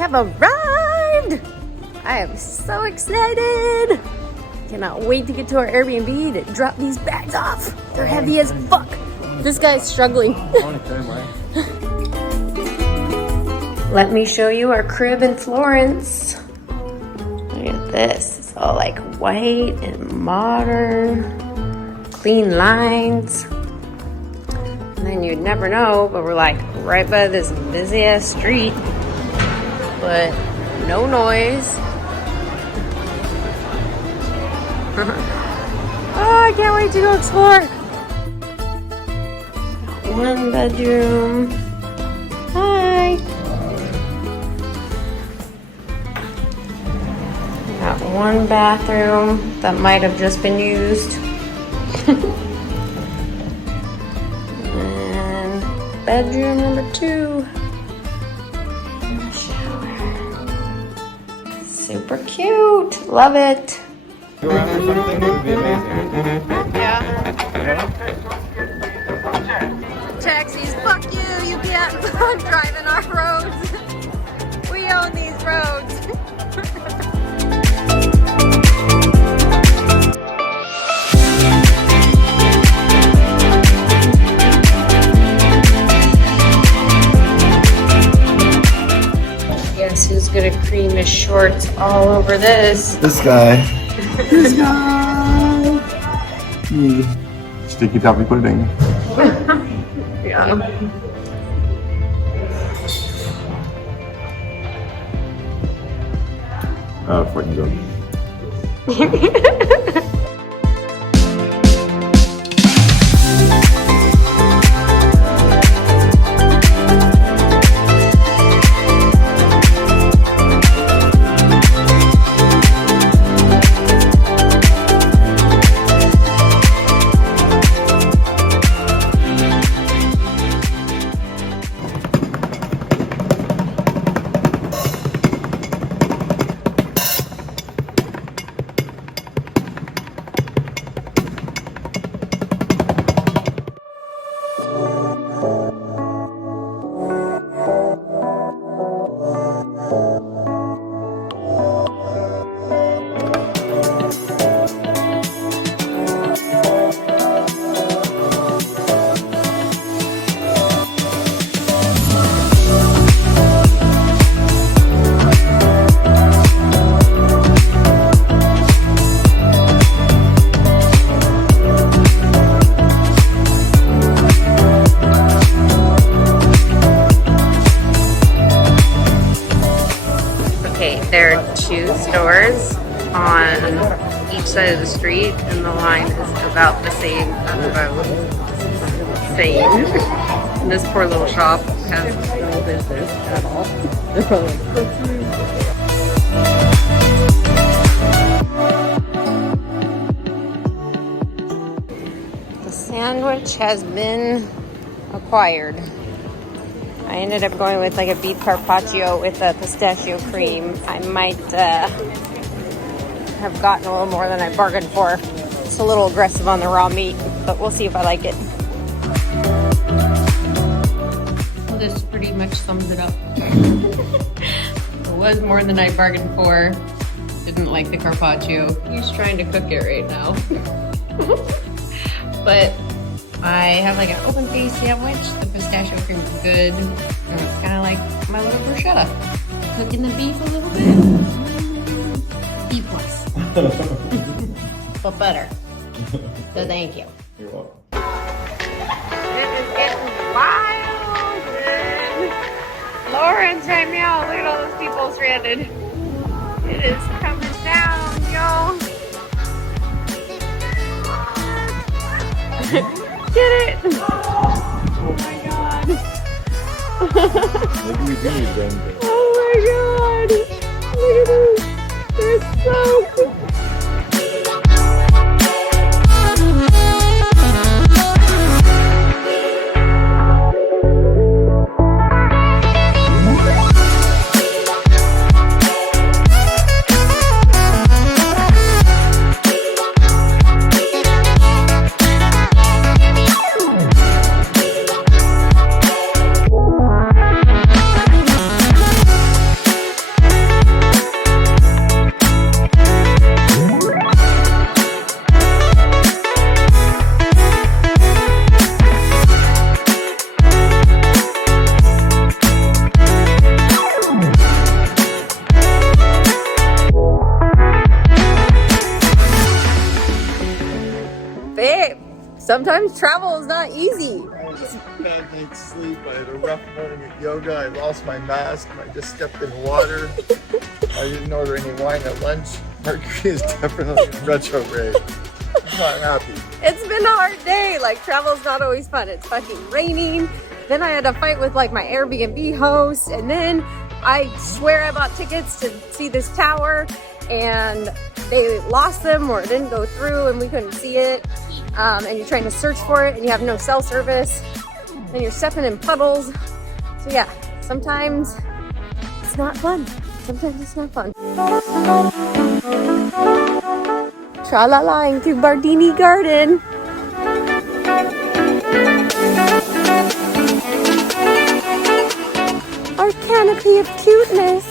have arrived. I am so excited. Cannot wait to get to our Airbnb to drop these bags off. They're heavy as fuck. This guy's struggling. Let me show you our crib in Florence. Look at this. It's all like white and modern. Clean lines. And then you'd never know, but we're like right by this busy ass street. But no noise. Oh, I can't wait to go explore. One bedroom. Hi. Got one bathroom that might have just been used. And bedroom number 2. Shower. Super cute. Love it. Go out or something, it would be amazing. Yeah. Taxis, fuck you. You can't drive in our roads. We own these roads. Guess who's gonna cream his shorts all over this? This guy. This guy. Me. Sticky toffee pudding. Yeah. Fucking good. There are 2 stores on each side of the street, and the line is about the same as both. Same. And this poor little shop has no business at all. They're probably like, the sandwich has been acquired. I ended up going with like a beef carpaccio with a pistachio cream. I might have gotten a little more than I bargained for. It's a little aggressive on the raw meat, but we'll see if I like it. Well, this pretty much sums it up. It was more than I bargained for. Didn't like the carpaccio. He's trying to cook it right now. But I have like an open face sandwich. The pistachio cream is good. And it's kind of like my little bruschetta. Cooking the beef a little bit. B+. But better. So thank you. You're welcome. It is getting wild in Florence right now. Look at all those people stranded. It is coming down, y'all. Get it! Oh my god. Maybe we do need them. Oh my god. Look at this. They're so cool. Sometimes travel is not easy. I just had a bad night's sleep. I had a rough morning at yoga. I lost my mask. I just stepped in water. I didn't order any wine at lunch. Mercury is definitely in retrograde. I'm not happy. It's been a hard day. Like, travel's not always fun. It's fucking raining. Then I had to fight with like my Airbnb host, and then I swear I bought tickets to see this tower and they lost them or it didn't go through and we couldn't see it. And you're trying to search for it and you have no cell service. And you're stepping in puddles. So yeah, sometimes it's not fun. Sometimes it's not fun. Tra-la-laing through Bardini Garden. Our canopy of cuteness.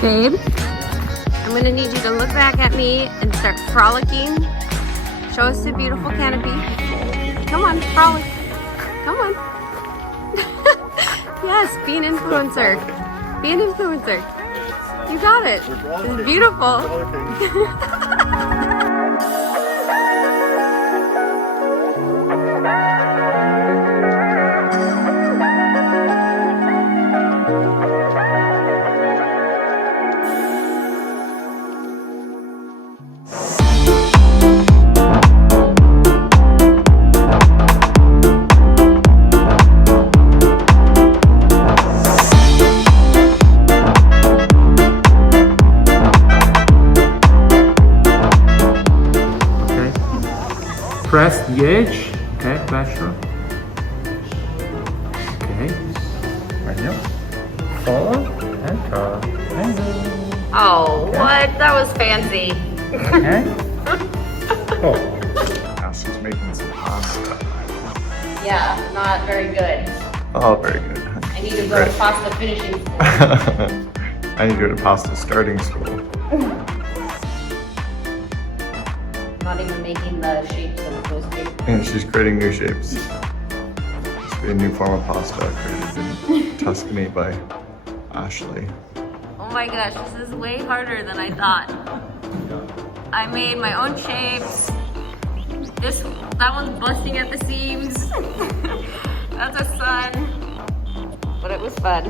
Babe, I'm gonna need you to look back at me and start frolicking. Show us the beautiful canopy. Come on, frolic. Come on. Yes, be an influencer. Be an influencer. You got it. It's beautiful. Press the edge. Okay, pressure. Okay. Right now. Follow and curl. Oh, what? That was fancy. Okay. Oh. Now she's making some pasta. Yeah, not very good. Oh, very good. I need to go to pasta finishing school. I need to go to pasta starting school. Not even making the shapes I'm supposed to. And she's creating new shapes. This will be a new form of pasta created in Tuscany by Ashley. Oh my gosh, this is way harder than I thought. I made my own shapes. That one's busting at the seams. That's a sun. But it was fun.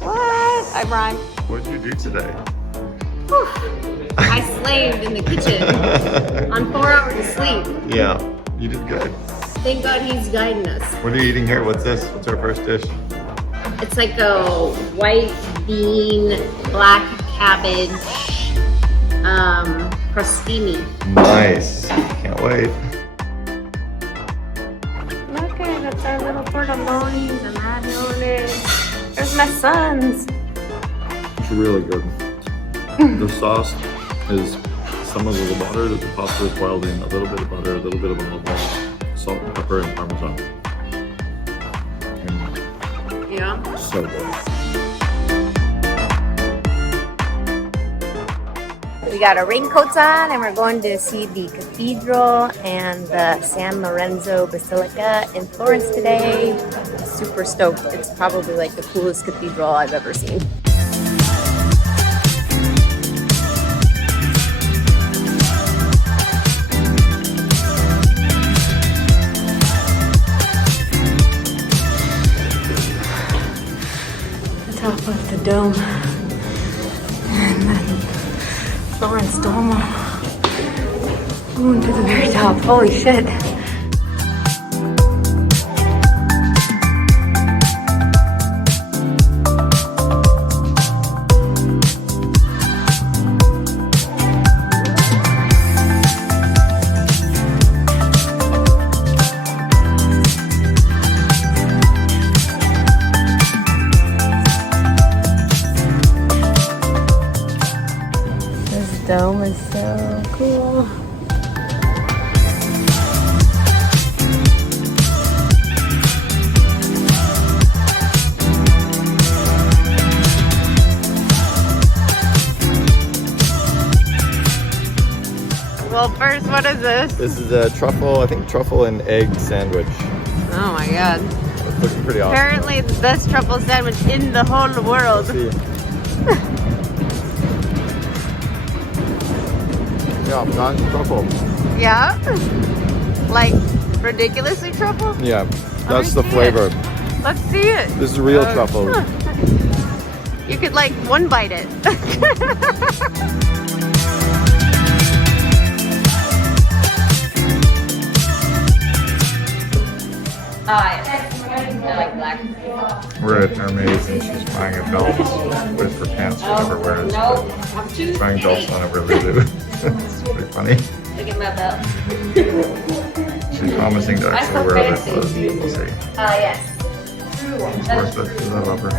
What? I rhymed. What did you do today? Whew. I slaved in the kitchen on 4 hours of sleep. Yeah, you did good. Thank God he's guiding us. What are you eating here? What's this? What's our first dish? It's like a white bean, black cabbage, crostini. Nice. Can't wait. Okay, that's our little tortellinis and ravioli. There's my sons. It's really good. The sauce is some of the butter that the pasta is boiled in, a little bit of butter, a little bit of olive oil, salt and pepper and parmesan. And Yeah. so good. We got our raincoats on and we're going to see the cathedral and the San Lorenzo Basilica in Florence today. Super stoked. It's probably like the coolest cathedral I've ever seen. top of the dome. And then Florence Dome. Going to the very top. Holy shit. Dome is so cool. Well, first, what is this? This is a truffle, I think truffle and egg sandwich. Oh my god. It's looking pretty awesome. Apparently it's the best truffle sandwich in the whole world. Yeah, not truffle. Yeah? Like, ridiculously truffle? Yeah, that's me the see flavor. it. Let's see it. This is real truffle. You could like one bite it. We're at Hermes and she's buying a belt with her pants she never wears. But she's buying belts whenever they do. It's pretty funny. Look at my belt. She's promising to actually wear other clothes. We'll see. Yes. Of course, but I love her.